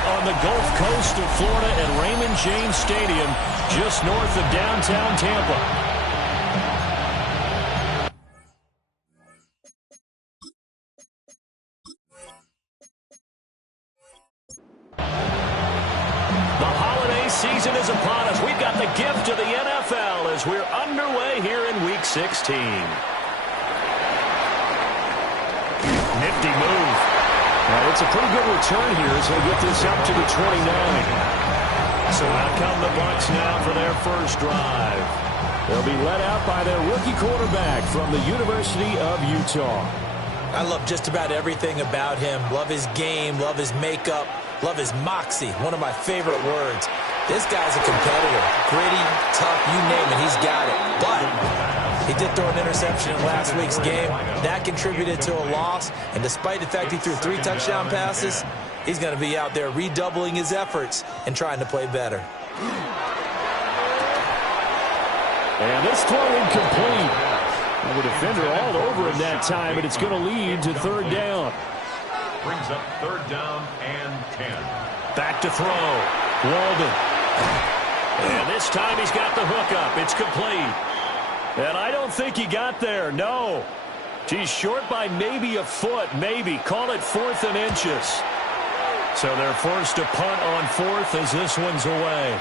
On the Gulf Coast of Florida at Raymond James Stadium, just north of downtown Tampa. The holiday season is upon us. We've got the gift of the NFL as we're underway here in Week 16. Nifty move. It's a pretty good return here as they get this up to the 29. So out come the Bucs now for their first drive. They'll be led out by their rookie quarterback from the University of Utah. I love just about everything about him. Love his game, love his makeup, love his moxie. One of my favorite words. This guy's a competitor. Gritty, tough, you name it, he's got it. But he did throw an interception in last week's game. That contributed to a loss. And despite the fact he threw 3 touchdown passes, he's going to be out there redoubling his efforts and trying to play better. And this throw incomplete. And the defender all over him that time, and it's going to lead to third down. Brings up third down and 10. Back to throw. Walden. And this time he's got the hookup. It's complete. And I don't think he got there, no. He's short by maybe a foot, maybe. Call it 4th and inches. So they're forced to punt on 4th as this one's away.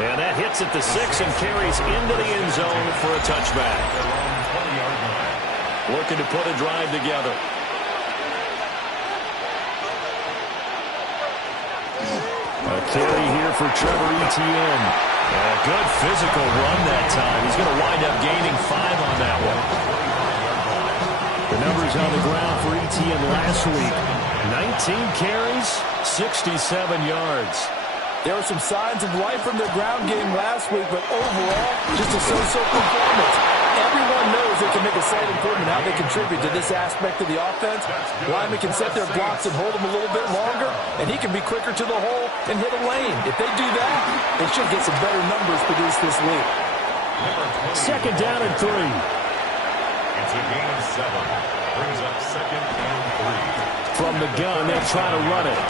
And that hits at the 6 and carries into the end zone for a touchback. Looking to put a drive together. A carry here for Trevor Etienne. A good physical run that time. He's going to wind up gaining 5 on that one. The numbers on the ground for Etienne last week. 19 carries, 67 yards. There were some signs of life from their ground game last week, but overall, just a so-so performance. Everyone knows they can make a slight improvement how they contribute to this aspect of the offense. Lyman can set their blocks and hold them a little bit longer, and he can be quicker to the hole and hit a lane. If they do that, they should get some better numbers produced this week. Second down and 3. It's a gain of 7. Brings up second and 3. From the gun, they'll try to run it.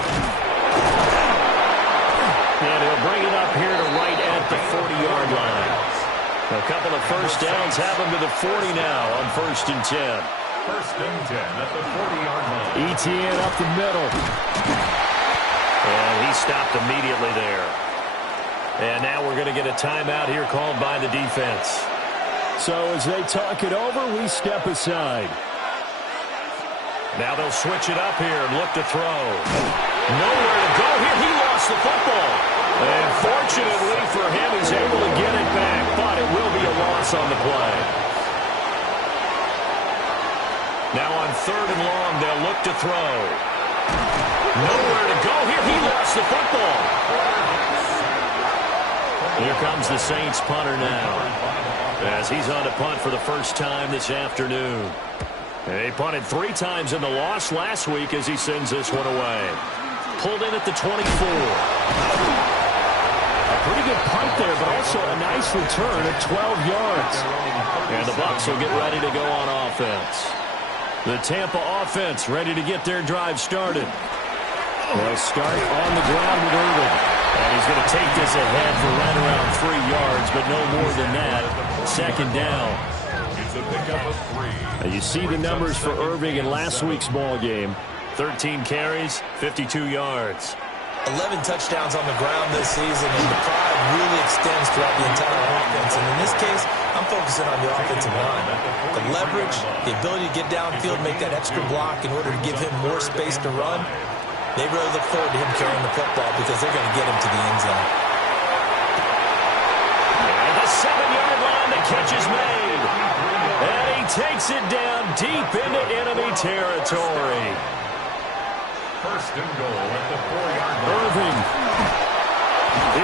And he'll bring it up here to right at the 40-yard line. A couple of first downs have him to the 40 now on 1st and 10. 1st and 10 at the 40-yard line. Etienne up the middle. And he stopped immediately there. And now we're going to get a timeout here called by the defense. So as they talk it over, we step aside. Now they'll switch it up here and look to throw. Nowhere to go here. He lost the football. And fortunately for him, he's able to get it back. But it will be a loss on the play. Now on 3rd and long, they'll look to throw. Nowhere to go here. He lost the football. Here comes the Saints punter now, as he's on to punt for the first time this afternoon. And he punted 3 times in the loss last week as he sends this one away. Pulled in at the 24. A pretty good punt there, but also a nice return at 12 yards. And the Bucs will get ready to go on offense. The Tampa offense ready to get their drive started. They'll start on the ground with Irving. And he's going to take this ahead for right around 3 yards, but no more than that. Second down. It's a pickup of 3. You see the numbers for Irving in last week's ball game. 13 carries, 52 yards. 11 touchdowns on the ground this season, and the pride really extends throughout the entire offense. And in this case, I'm focusing on the offensive line. The leverage, the ability to get downfield, make that extra block in order to give him more space to run. They really look forward to him carrying the football because they're going to get him to the end zone. And the 7-yard line, the catch is made. And he takes it down deep into enemy territory. First and goal at the 4-yard line. Irving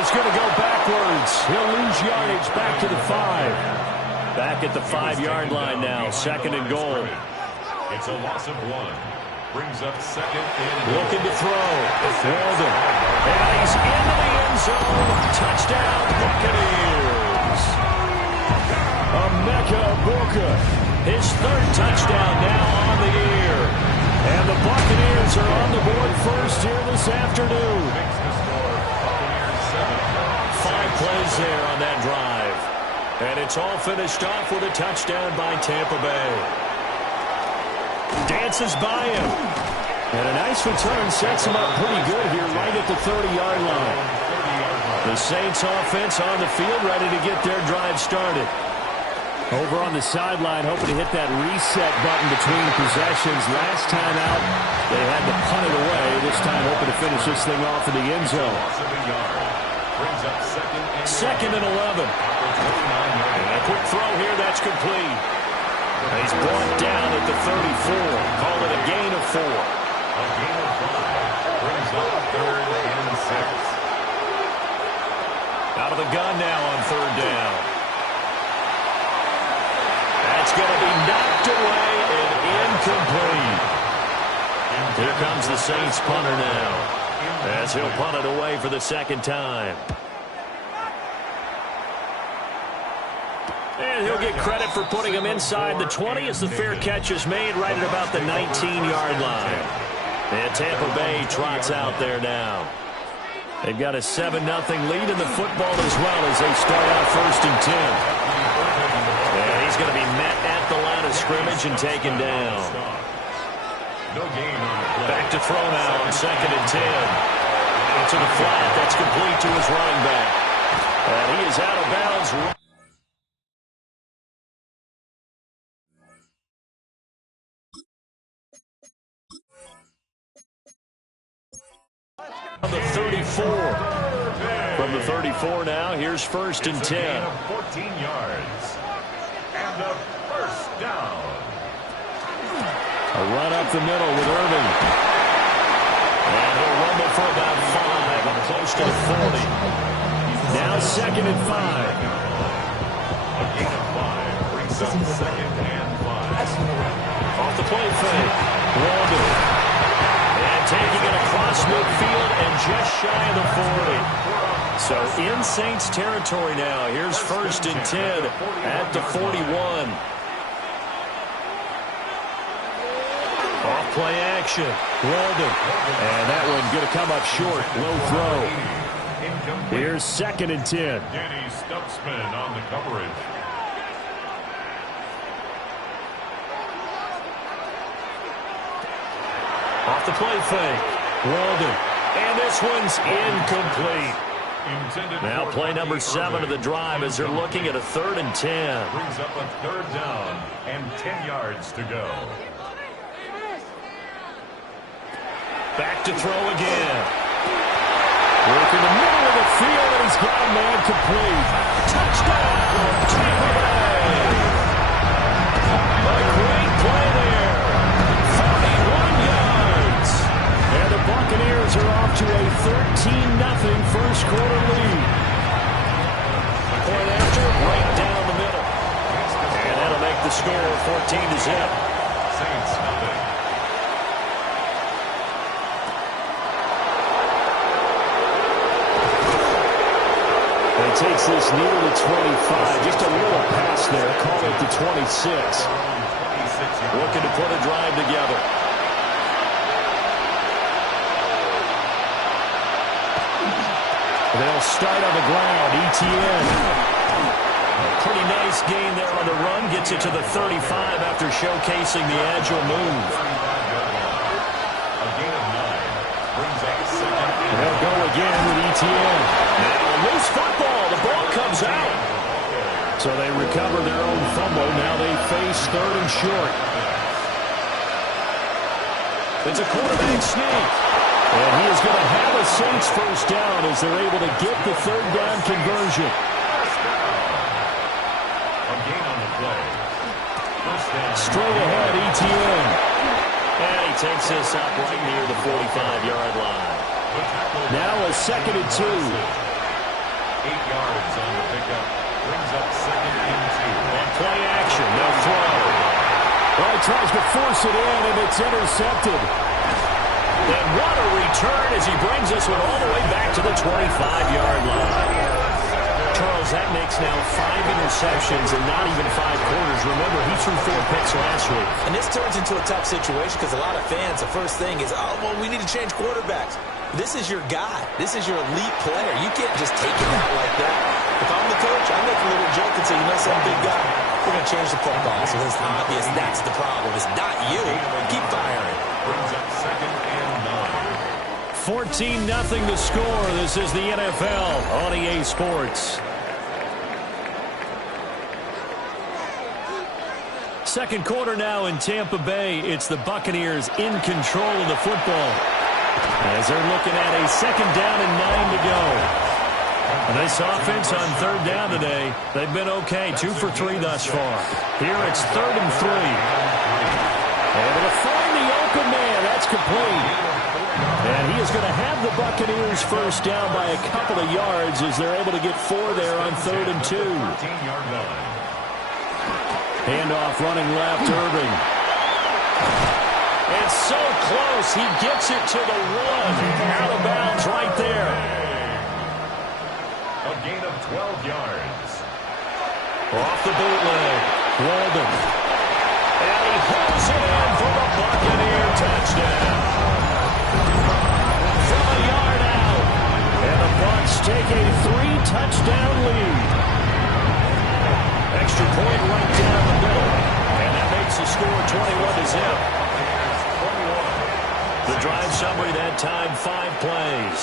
is going to go backwards. He'll lose yardage back to the 5. Back at the 5-yard line now, second and goal. It's a loss of 1. Brings up second and looking to throw. Weldon. And he's into the end zone. Touchdown, Buccaneers. Emeka Egbuka. His 3rd touchdown now on the year. And the Buccaneers are on the board first here this afternoon. makes the score Buccaneers 7. 5 plays there on that drive. And it's all finished off with a touchdown by Tampa Bay. Dances by him. And a nice return sets him up pretty good here right at the 30-yard line. The Saints offense on the field ready to get their drive started. Over on the sideline, hoping to hit that reset button between possessions. Last time out, they had to punt it away. This time, hoping to finish this thing off in the end zone. Second and 11. And a quick throw here, that's complete. He's brought down at the 34. Call it a gain of 4. A gain of 5 brings up 3rd and 6. Out of the gun now on 3rd down. That's going to be knocked away and incomplete. Here comes the Saints punter now, as he'll punt it away for the 2nd time. And he'll get credit for putting him inside the 20 as the fair catch is made right at about the 19-yard line. And Tampa Bay trots out there now. They've got a 7-0 lead in the football as well as they start out 1st and 10. And he's going to be met at the line of scrimmage and taken down. Back to throw now on 2nd and 10. Out to the flat. That's complete to his running back. And he is out of bounds. On the 34. From the 34 now, here's 1st and 10. 14 yards. And a first down. A run up the middle with Irving. And he'll rumble for about 5 and close to the 40. Now 2nd and 5. A gain of 5 brings up 2nd and 5. Off the play fake. Weldon. And taking it across midfield and just shy of the 40. So in Saints territory now. Here's 1st and 10 at the 41. Off play action. Weldon. And that one going to come up short. Low throw. Here's 2nd and 10. Danny Stutzman on the coverage. Off the play fake. Weldon. And this one's incomplete. Now play number 7 of the drive as they're looking at a 3rd and 10. Brings up a 3rd down and 10 yards to go. Back to throw again. Work in the middle of the field, and he's got a man complete. Touchdown, Tampa Bay. A great play there. 41 yards. And the Buccaneers are off to a 13-0 first quarter lead. Point after, right down the middle. And that'll make the score 14-0. Saints nothing. Takes this near the 25. Just a little pass there. Call it the 26. Looking to put a drive together. They'll start on the ground. ETN. A pretty nice gain there on the run. Gets it to the 35 after showcasing the agile move. A gain of 9 brings up 2nd. They'll go again with ETN. Now a loose football. The ball comes out. So they recover their own fumble. Now they face 3rd and short. It's a quarterback sneak. And he is going to have a Saints first down as they're able to get the third down conversion. A gain on the play. First down. Straight ahead, ETN. And he takes this up right near the 45-yard line. Now a 2nd and 2. 8 yards on the pickup. Brings up 2nd and 2. And play action, no throw. Well, he tries to force it in, and it's intercepted. And what a return as he brings this one all the way back to the 25-yard line. Charles, that makes now 5 interceptions in not even 5 quarters. Remember, he threw 4 picks last week. And this turns into a tough situation because a lot of fans, the first thing is, oh, well, we need to change quarterbacks. This is your guy. This is your elite player. You can't just take him out like that. If I'm the coach, I make a little joke and say, you know, some big guy, we're going to change the football. So it's obvious that's the problem. It's not you. Keep firing. Brings up 2nd and 9. 14-0 the score. This is the NFL on EA Sports. Second quarter now in Tampa Bay. It's the Buccaneers in control of the football as they're looking at a 2nd down and 9 to go. And this offense on 3rd down today, they've been okay. 2 for 3 thus far. Here it's 3rd and 3. Able to find the open man. That's complete. And he is going to have the Buccaneers first down by a couple of yards as they're able to get 4 there on 3rd and 2. 13-yard line. Handoff running left, Irving. It's so close. He gets it to the 1. Out of bounds right there. A gain of 12 yards. Off the bootleg. Walden. And he hooks it in for the Buccaneer touchdown. From a yard out. And the Bucs take a 3-touchdown lead. Extra point right down the middle. And that makes the score 21-0. The drive summary that time, 5 plays.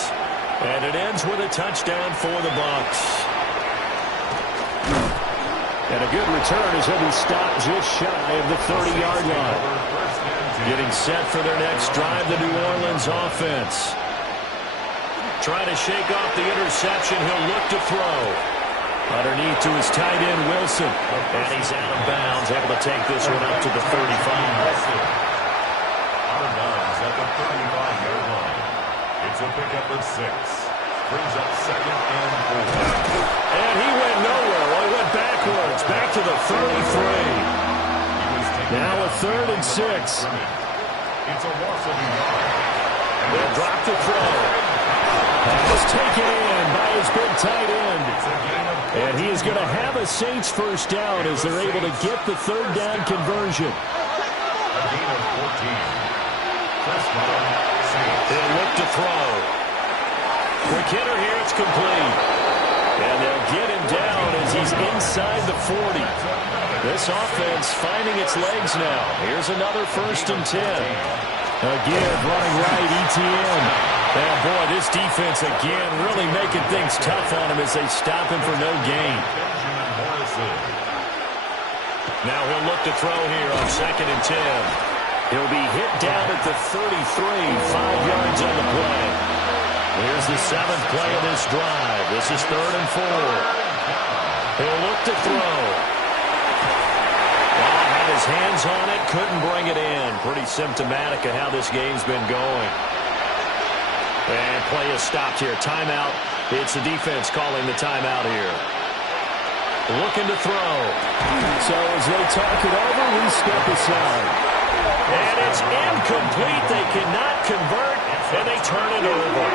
And it ends with a touchdown for the Bucs. And a good return as he'll be stopped just shy of the 30-yard line. Getting set for their next drive, the New Orleans offense. Trying to shake off the interception. He'll look to throw. Underneath to his tight end, Wilson. And he's out of bounds, able to take this one up to the 35. Out of bounds at the 35-yard line. It's a pickup of 6. Brings up 2nd and 4. And he went nowhere. Well, he went backwards. Back to the 33. Now a 3rd and 6. It's a loss of a yard. They'll drop the throw. Pass taken in by his big tight end. And he is going to have a Saints first down as they're able to get the 3rd down conversion. A gain of 14. First down, Saints. They'll look to throw. Quick hitter here, it's complete. And they'll get him down as he's inside the 40. This offense finding its legs now. Here's another 1st and 10. Again, running right, ETN. And boy, this defense again really making things tough on him as they stop him for no gain. Now he'll look to throw here on 2nd and 10. He'll be hit down at the 33, 5 yards on the play. Here's the 7th play of this drive. This is 3rd and 4. He'll look to throw. Well, had his hands on it, couldn't bring it in. Pretty symptomatic of how this game's been going. And play is stopped here. Timeout. It's the defense calling the timeout here. Looking to throw. So as they talk it over, we step aside. And it's incomplete. They cannot convert, and they turn it over.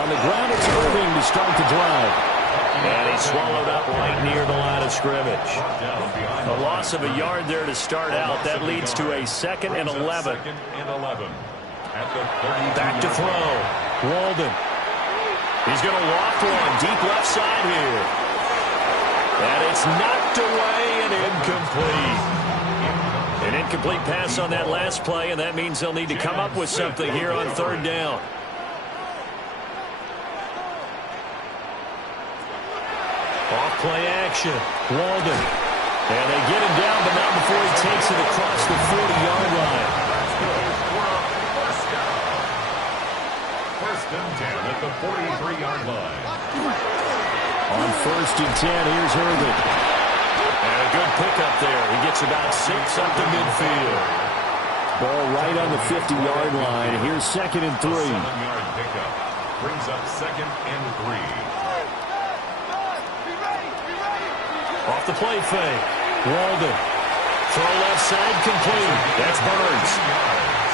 On the ground, it's Irving to start the drive. And he's swallowed up right near the line of scrimmage. A loss of a yard there to start out. That leads to a 2nd and 11. Back to throw. Walden. He's going to loft one. Deep left side here. And it's knocked away and incomplete. An incomplete pass on that last play, and that means they'll need to come up with something here on 3rd down. Off play action. Walden. And they get him down, but not before he takes it across the 40-yard line. First down. First and 10 at the 43-yard line. On first and 10, here's Irvin. And a good pickup there. He gets about 6 up to midfield. Ball right on the 50-yard line. Here's second and 3. 7-yard pickup. Brings up second and 3. Off the play fake. Walden. Throw left side complete. That's Burns.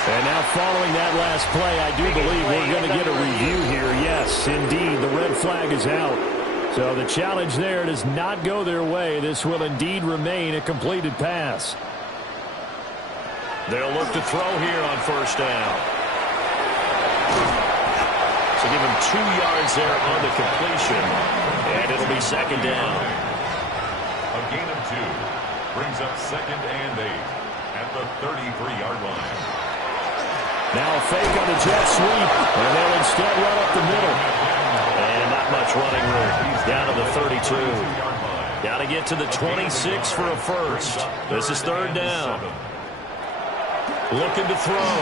And now following that last play, I do believe we're going to get a review here. Yes, indeed, the red flag is out. So the challenge there does not go their way. This will indeed remain a completed pass. They'll look to throw here on first down. So give him 2 yards there on the completion. And it'll be second down. A gain of 2. Brings up second and 8 at the 33-yard line. Now a fake on the jet sweep. And they'll instead run up the middle. And not much running room. Down to the 32. Got to get to the 26 for a first. This is third down. Looking to throw.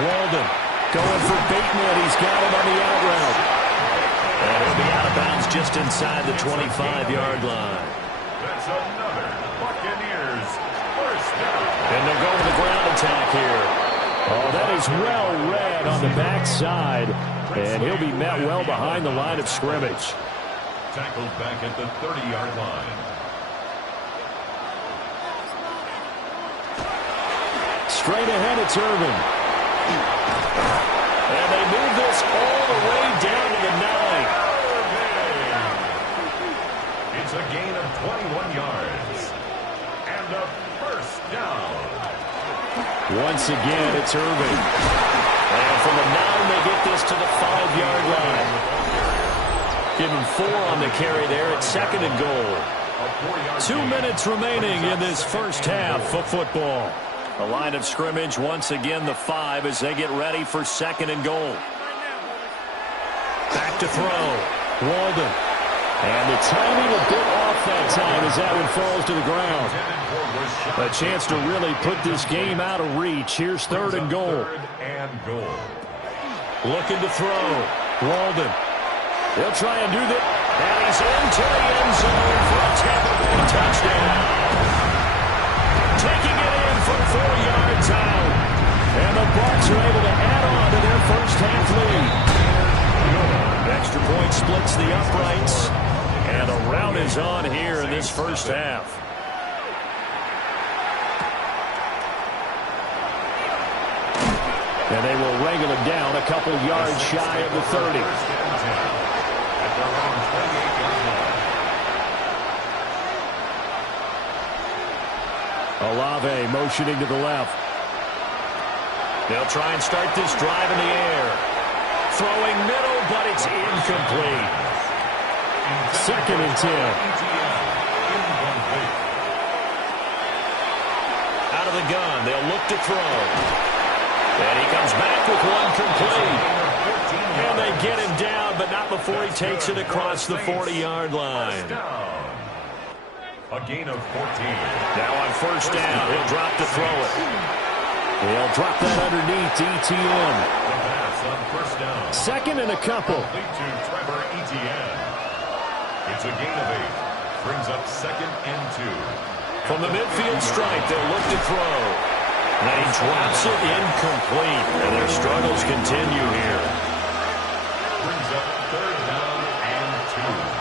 Walden going for Bateman. He's got him on the out route. And he'll be out of bounds just inside the 25-yard line. That's another Bucaneers first down. And they'll go to the ground attack here. Oh, that is well read on the backside. And he'll be met well behind the line of scrimmage. Tackled back at the 30-yard line. Straight ahead, it's Irvin. And they move this all the way down to the 9. It's a gain of 21 yards. And a first down. Once again, it's Irvin. And from the 9, they get this to the 5-yard line. Give him 4 on the carry there. It's second and goal. 2 minutes remaining in this first half of football. The line of scrimmage, once again, the 5 as they get ready for second and goal. Back to throw. Walden. And the timing a bit off that time as that one falls to the ground. A chance to really put this game out of reach. Here's third and goal. Looking to throw. Walden. They'll try and do that. And he's into the end zone for a Tampa Bay touchdown. Taking it in from 4 yards out. And the Bucs are able to add on to their first half lead. Extra point splits the uprights. And a rout is on here in this first half. And they will wrangle him down a couple yards shy of the 30. Olave motioning to the left. They'll try and start this drive in the air. Throwing middle, but it's incomplete. Second and 10. Out of the gun, they'll look to throw. And he comes back with one complete. And they get him down, but not before he takes it across the 40-yard line. A gain of 14. Now on first down, he'll drop to throw it. He'll drop that underneath to ETN. The pass on first down. Second and a couple. Complete to Trevor Etienne. It's a gain of 8. Brings up second and 2. From the midfield stripe, they'll look to throw. And he drops it incomplete. And their struggles continue here. Brings up third down and 2.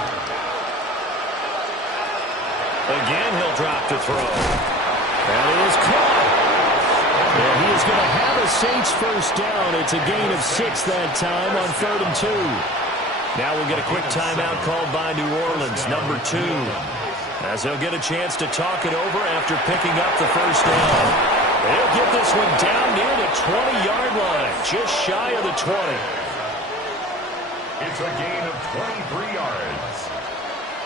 Again, he'll drop to throw. And it is caught. And he is going to have a Saints first down. It's a gain of 6 that time on third and 2. Now we'll get a quick timeout called by New Orleans, number 2. As they'll get a chance to talk it over after picking up the first down. They'll get this one down near the 20-yard line, just shy of the 20. It's a gain of 23 yards.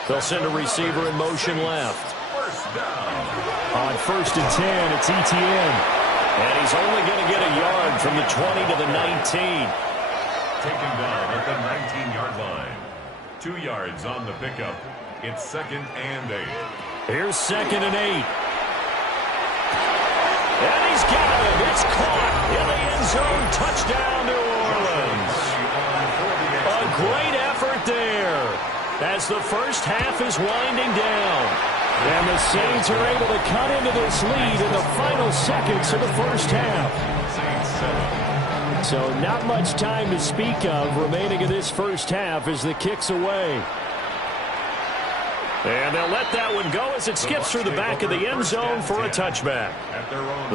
They'll send a receiver in motion left. First down. On first and 10, it's ETN. And he's only going to get a yard from the 20 to the 19. Taken down at the 19-yard line. 2 yards on the pickup. It's second and 8. Here's 2nd and 8. And he's got it. It's caught in the end zone. Touchdown, New Orleans. A great effort there as the first half is winding down. And the Saints are able to cut into this lead in the final seconds of the first half. So not much time to speak of remaining in this first half as the kick's away. And they'll let that one go as it skips through the back of the end zone for a touchback.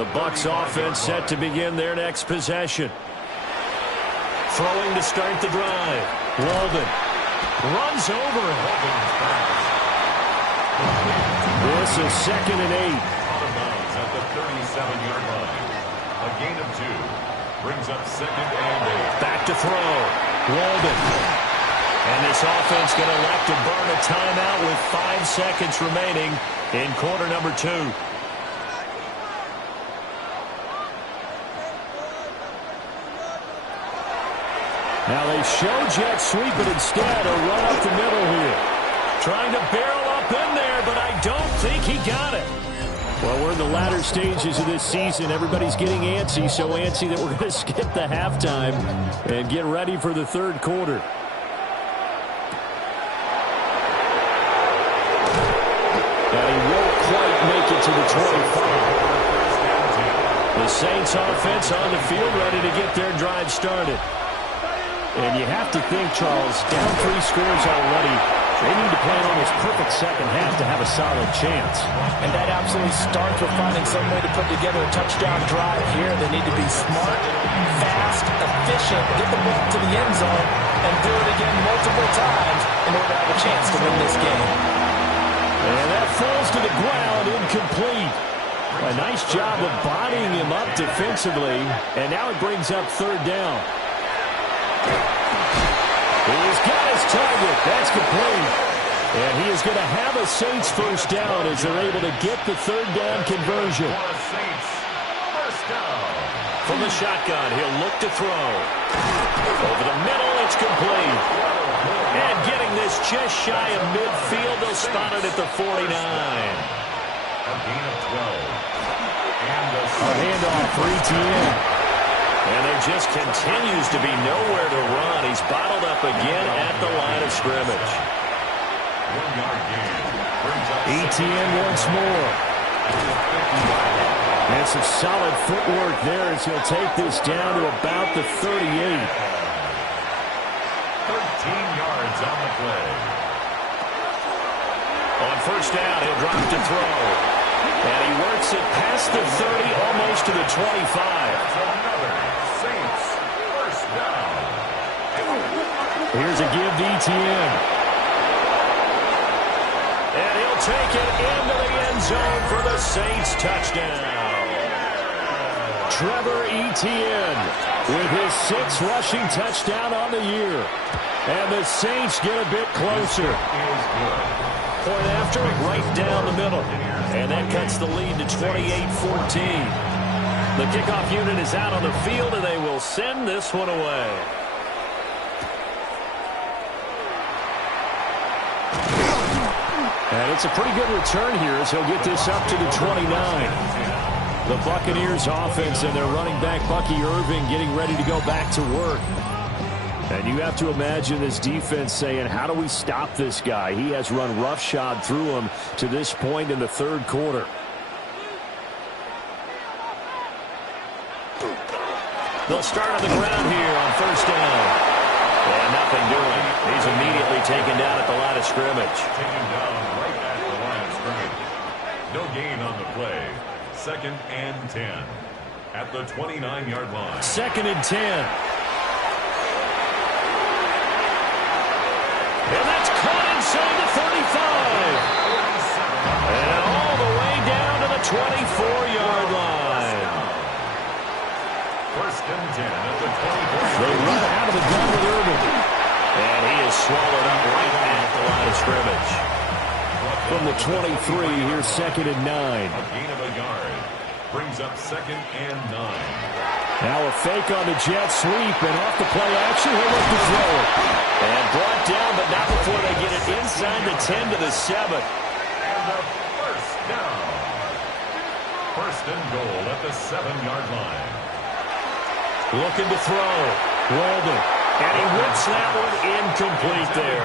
The Bucs offense set to begin their next possession. Throwing to start the drive. Walden runs over him. This is 2nd and 8. At the 37-yard line. A gain of 2. Brings up 2nd and 8. Back to throw. Walden. And this offense going to elect to burn a timeout with 5 seconds remaining in quarter number 2. Now they show jet sweep, but instead a run up the middle here. Trying to barrel up in there, but I don't think he got it. Well, we're in the latter stages of this season. Everybody's getting antsy, so antsy that we're going to skip the halftime and get ready for the third quarter. And he won't quite make it to the 25. The Saints offense on the field ready to get their drive started. And you have to think, Charles, down 3 scores already. They need to play an almost perfect second half to have a solid chance. And that absolutely starts with finding some way to put together a touchdown drive here. They need to be smart, fast, efficient, get the ball to the end zone, and do it again multiple times in order to have a chance to win this game. And that falls to the ground, incomplete. A nice job of bodying him up defensively, and now it brings up 3rd down. He's got his target. That's complete. And he is going to have a Saints first down as they're able to get the 3rd down conversion. From the shotgun, he'll look to throw. Over the middle, it's complete. And getting this just shy of midfield, they'll spot it at the 49. A gain of 12. And a handoff for ETN. And there just continues to be nowhere to run. He's bottled up again at the line of scrimmage. 1-yard gain. ETN once more. And some solid footwork there as he'll take this down to about the 38. 13 yards on the play. On first down, he'll drop to throw. And he works it past the 30, almost to the 25. Another Saints first down. Here's a give to ETN. And he'll take it into the end zone for the Saints touchdown. Trevor Etienne with his 6th rushing touchdown on the year. And the Saints get a bit closer. Point after, right down the middle. And that cuts the lead to 28-14. The kickoff unit is out on the field, and they will send this one away. And it's a pretty good return here as he'll get this up to the 29. The Buccaneers offense and their running back, Bucky Irving, getting ready to go back to work. And you have to imagine this defense saying, how do we stop this guy? He has run roughshod through him to this point in the 3rd quarter. They'll start on the ground here on first down. And nothing doing. He's immediately taken down at the line of scrimmage. Taken down right at the line of scrimmage. No gain on the play. 2nd and 10 at the 29-yard line. 2nd and 10. And that's caught inside the 35. And all the way down to the 24-yard line. 1st and 10 at the 24. They run out of the gun with Irving. And he is swallowed up right at the line of scrimmage. From the 23, here's 2nd and 9. A gain of a yard. Brings up 2nd and 9. Now a fake on the jet sweep, and off the play action, he'll look to throw it. And brought down, but not before they get it inside the 10 to the 7. And the First and goal at the 7-yard line. Looking to throw. Weldon. And he whips that one incomplete there.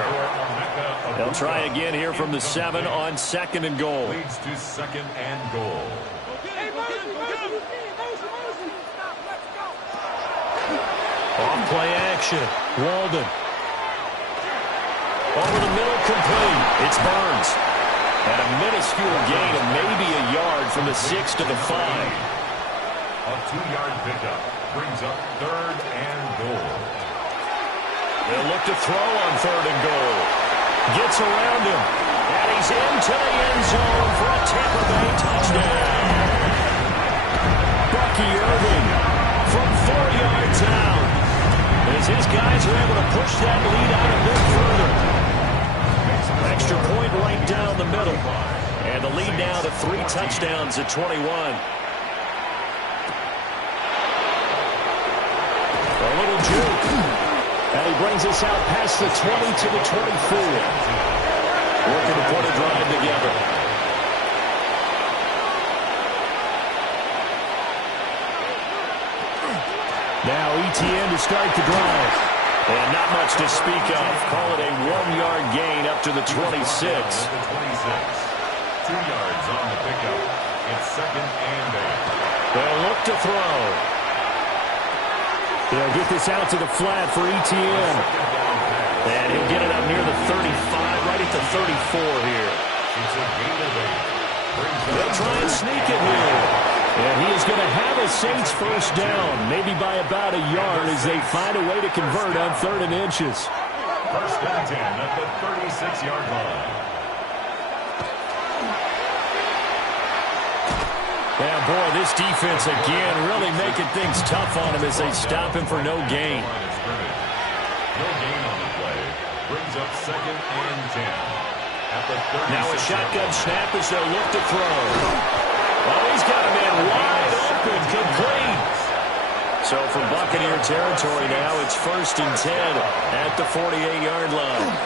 They'll try again here from the 7 on second and goal. Leads to second and goal. Off play action. Weldon. Over the middle, complete. It's Burns. And a minuscule gain of maybe a yard from the 6 to the 5. A 2-yard pickup brings up third and goal. They'll look to throw on third and goal. Gets around him. And he's into the end zone for a Tampa Bay touchdown. Bucky Irving from 4 yards out. As his guys are able to push that lead out a bit further. Extra point right down the middle. And the lead now to 3 touchdowns at 21. A little juke. And he brings us out past the 20 to the 24. Looking to put a drive together. Now ETN to start the drive. And not much to speak of. Call it a 1-yard gain up to the 26. 2 yards on the pickup. It's second and 8. They'll look to throw. They'll get this out to the flat for ETN. And he'll get it up near the 35, right at the 34 here. It's a gain of 8. They'll try and sneak it here. And he is going to have a Saints first down, maybe by about a yard as they find a way to convert on 3rd and inches. First and 10 at the 36-yard line. Yeah, boy, this defense again really making things tough on him as they stop him for no gain. No gain on the play. Brings up second and 10. At the 36. Now a shotgun snap as they'll look to throw. Oh, he's got a man wide open, complete. So from Buccaneer territory now, it's first and 10 at the 48-yard line.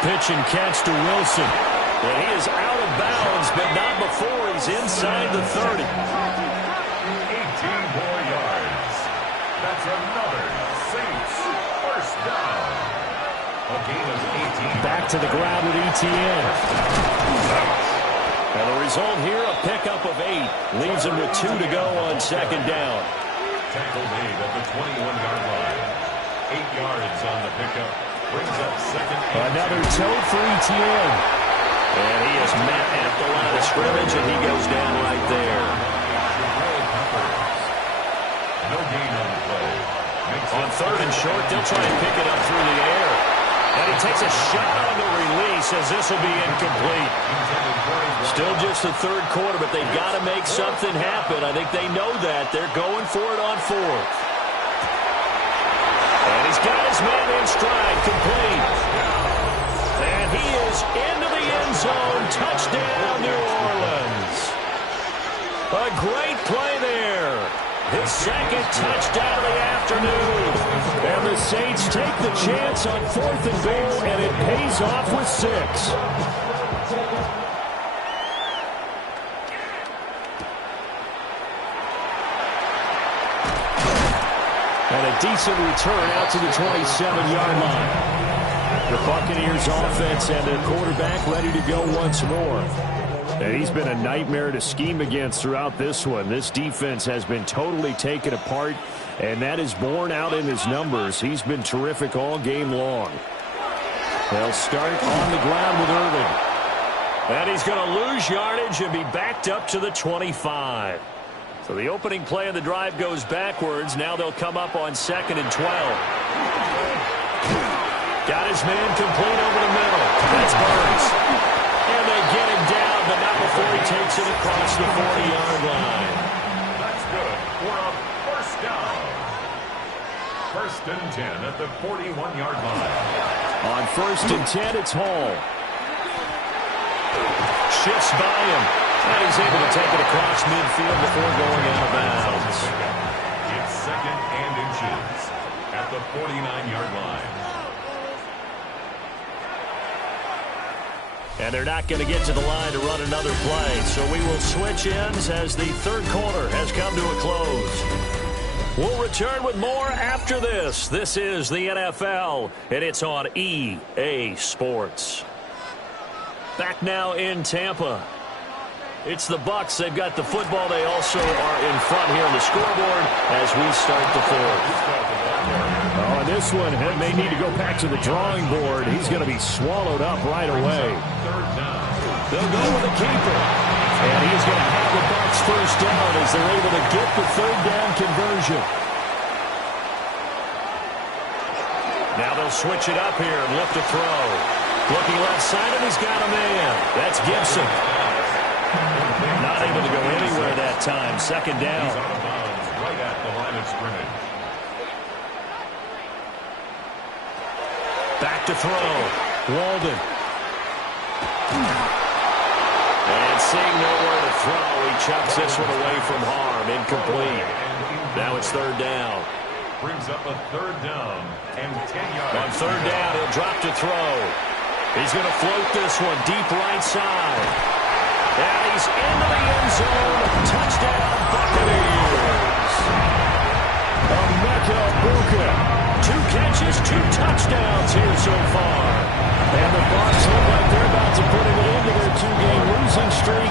Pitch and catch to Wilson. And he is out of bounds, but not before he's inside the 30. 18 more yards. That's another Saints first down. A gain of 18. Back to the ground with ETN. And the result here, a pickup of 8. Leaves him with 2 to go on second down. Tackle made at the 21-yard line. 8 yards on the pickup. Brings up second. Another toe for ETN. And he is met at the line of scrimmage, and he goes down right there. No gain on the play. On 3rd and short, they'll try and pick it up through the air. And he takes a shot on the release as this will be incomplete. Still just the 3rd quarter, but they've got to make something happen. I think they know that. They're going for it on 4th. And he's got his man in stride, complete. And he is into the end zone. Touchdown, New Orleans. A great play there. His second touchdown of the afternoon. And the Saints take the chance on 4th and goal, and it pays off with 6. And a decent return out to the 27-yard line. The Buccaneers offense and their quarterback ready to go once more. And he's been a nightmare to scheme against throughout this one. This defense has been totally taken apart, and that is borne out in his numbers. He's been terrific all game long. They'll start on the ground with Irving. And he's going to lose yardage and be backed up to the 25. So the opening play of the drive goes backwards. Now they'll come up on 2nd and 12. Got his man complete over the middle. That's Burns. And they get him down, but not before he takes it across the 40-yard line. That's good for a first down. First and 10 at the 41-yard line. On 1st and 10, it's Hall. Shifts by him. And he's able to take it across midfield before going out of bounds. It's 2nd and inches at the 49-yard line. And they're not going to get to the line to run another play. So we will switch ends as the third quarter has come to a close. We'll return with more after this. This is the NFL, and it's on EA Sports. Back now in Tampa. It's the Bucs. They've got the football. They also are in front here on the scoreboard as we start the fourth. Oh, and this one may need to go back to the drawing board. He's going to be swallowed up right away. They'll go with the keeper. And he's going to have the Bucs first down as they're able to get the third down conversion. Now they'll switch it up here and look to throw. Looking left side, and he's got a man. That's Gibson. Not able to go anywhere that time. Second down. He's out of bounds right at the line of scrimmage. Back to throw. Walden. And seeing nowhere to throw, he chucks this one away from harm. Incomplete. Now it's third down. Brings up a third down and 10 yards. On third down, he'll drop to throw. He's going to float this one deep right side. And he's into the end zone. Touchdown, Buccaneers. Emeka Buka. 2 catches, 2 touchdowns here so far. And the Bucs look like they're about to put it into their 2-game losing streak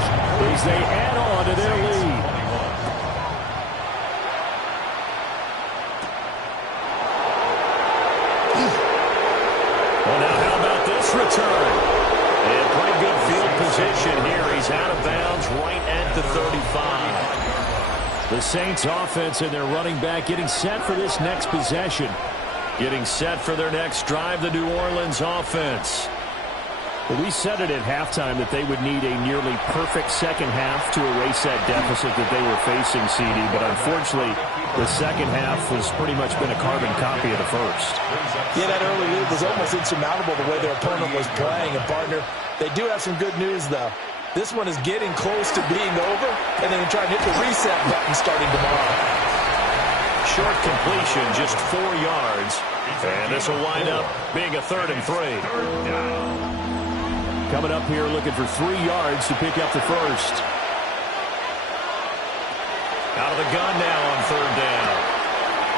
as they add on to their lead. Well, now how about this return? And pretty good field position here. He's out of bounds right at the 35. The Saints offense and their running back getting set for this next possession. Getting set for their next drive, the New Orleans offense. Well, we said it at halftime that they would need a nearly perfect second half to erase that deficit that they were facing, CD. But unfortunately, the second half has pretty much been a carbon copy of the first. Yeah, that early lead was almost insurmountable the way their opponent was playing. And, partner, they do have some good news, though. This one is getting close to being over, and then try to hit the reset button starting tomorrow. Short completion, just 4 yards. And this will wind up being a 3rd and 3. Coming up here looking for 3 yards to pick up the first. Out of the gun now on third down.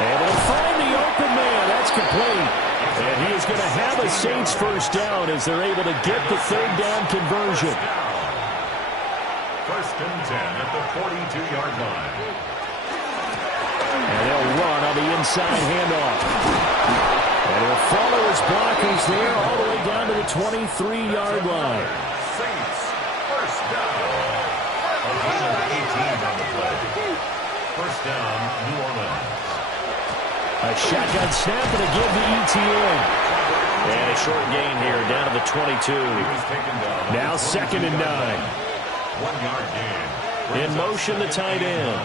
And they'll find the open man. That's complete. And he is going to have a Saints first down as they're able to get the third down conversion. First and 10 at the 42-yard line. And they'll run on the inside handoff. And he'll follow his blockers there all the way down to the 23-yard line. Saints, first down. A gain of 18 on the play. First down, New Orleans. A shotgun snap and a give to ETN. And a short gain here down to the 22. Now 2nd and 9. 1 yard gain. In motion, the tight end.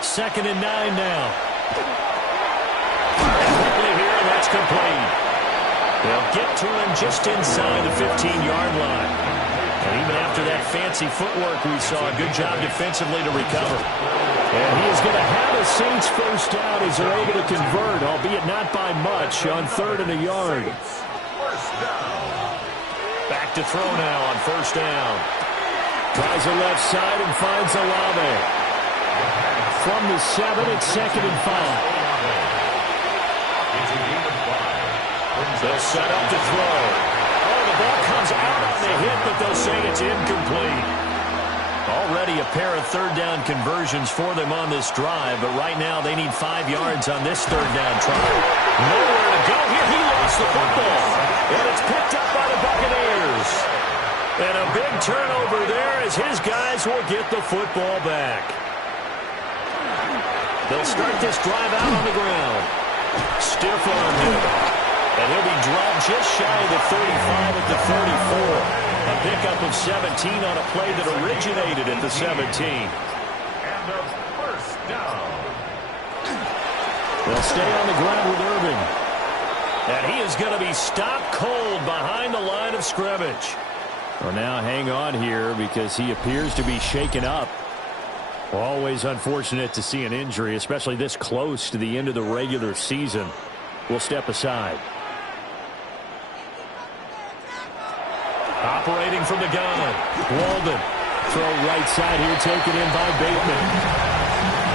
2nd and 9 now. And quickly here, and that's complete. They'll get to him just inside the 15-yard line. And even after that fancy footwork we saw, a good job defensively to recover. And he is going to have a Saints first down as they're able to convert, albeit not by much, on 3rd and a yard. Back to throw now on first down. Tries the left side and finds Olave. From the 7, it's 2nd and 5. They'll set up to throw. Oh, the ball comes out on the hit, but they'll say it's incomplete. Already a pair of third down conversions for them on this drive, but right now they need 5 yards on this third down try. Nowhere to go here. He lost the football, and it's picked up by the Buccaneers. And a big turnover there as his guys will get the football back. They'll start this drive out on the ground. Stiff arm him. And he'll be dropped just shy of the 35 at the 34. A pickup of 17 on a play that originated at the 17. And a first down. They'll stay on the ground with Irving. And he is going to be stopped cold behind the line of scrimmage. Well, now hang on here because he appears to be shaken up. Always unfortunate to see an injury, especially this close to the end of the regular season. We'll step aside. Operating from the gun. Walden. Throw right side here, taken in by Bateman.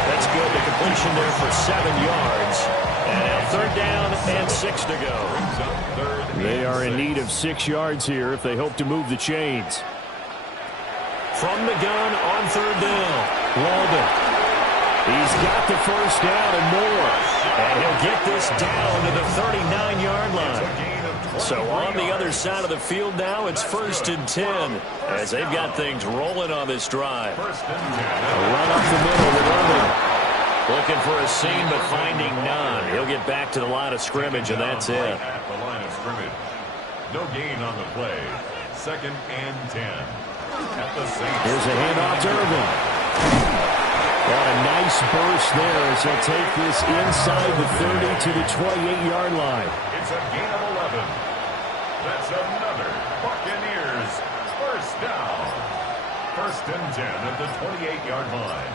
That's good. The completion there for 7 yards. And now 3rd down and 6 to go. They are in need of 6 yards here if they hope to move the chains. From the gun on 3rd down. Walden. He's got the 1st down and more. And he'll get this down to the 39-yard line. So on the other side of the field now, it's 1st and 10 as they've got things rolling on this drive. A run up the middle with Irving. Looking for a seam, but finding none. He'll get back to the line of scrimmage, and that's it. At the line of scrimmage. No gain on the play. 2nd and 10. At the same. Here's a handoff to Irving. Got a nice burst there as he'll take this inside the 30 to the 28-yard line. It's a gain of 11. That's another Buccaneers 1st down. 1st and 10 at the 28-yard line.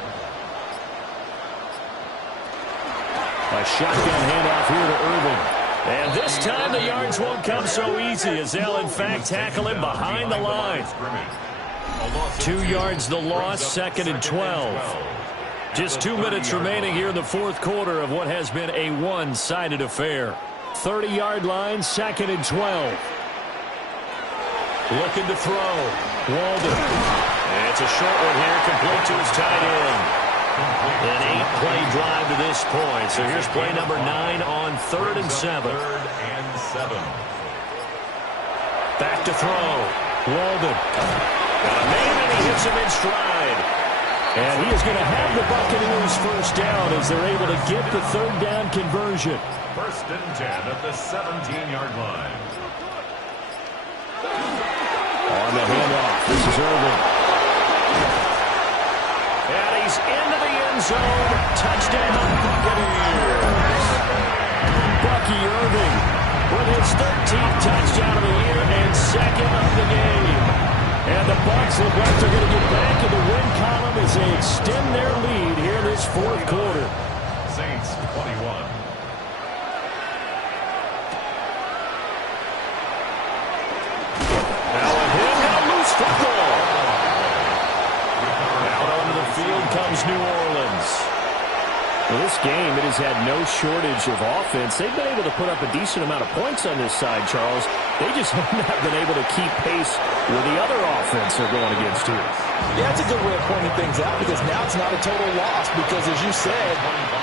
A shotgun handoff here to Irving. And this time the yards won't come so easy as they'll in fact tackle him behind the line. 2 yards the loss, 2nd and 12. Just 2 minutes remaining here in the 4th quarter of what has been a one-sided affair. 30-yard line, 2nd and 12. Looking to throw. Walden. And it's a short one here, complete to his tight end. An 8-play drive to this point. So here's play number 9 on 3rd and 7. 3rd and 7. Back to throw. Walden. Got a man, and he hits him in stride. And he is going to have the Buccaneers 1st down as they're able to get the 3rd down conversion. 1st and 10 at the 17-yard line. On the handoff, this is Irving. And he's into the end zone. Touchdown, Buccaneers. Bucky Irving with his 13th touchdown of the year and 2nd of the game. And the Bucs look like they're going to get back in the win column as they extend their lead here in this 4th quarter. Saints 21. Now a hit and a loose football. Out onto the field comes New Orleans. Well, this game, it has had no shortage of offense. They've been able to put up a decent amount of points on this side, Charles. They just have not been able to keep pace with the other offense they're going against here. Yeah, that's a good way of pointing things out because now it's not a total loss because, as you said,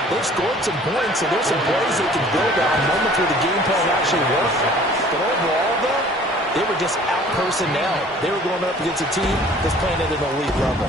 they've scored some points, so there's some plays they can build on, moments where the game plan actually worked. But overall, though, they were just out personnel. They were going up against a team that's playing at an elite level.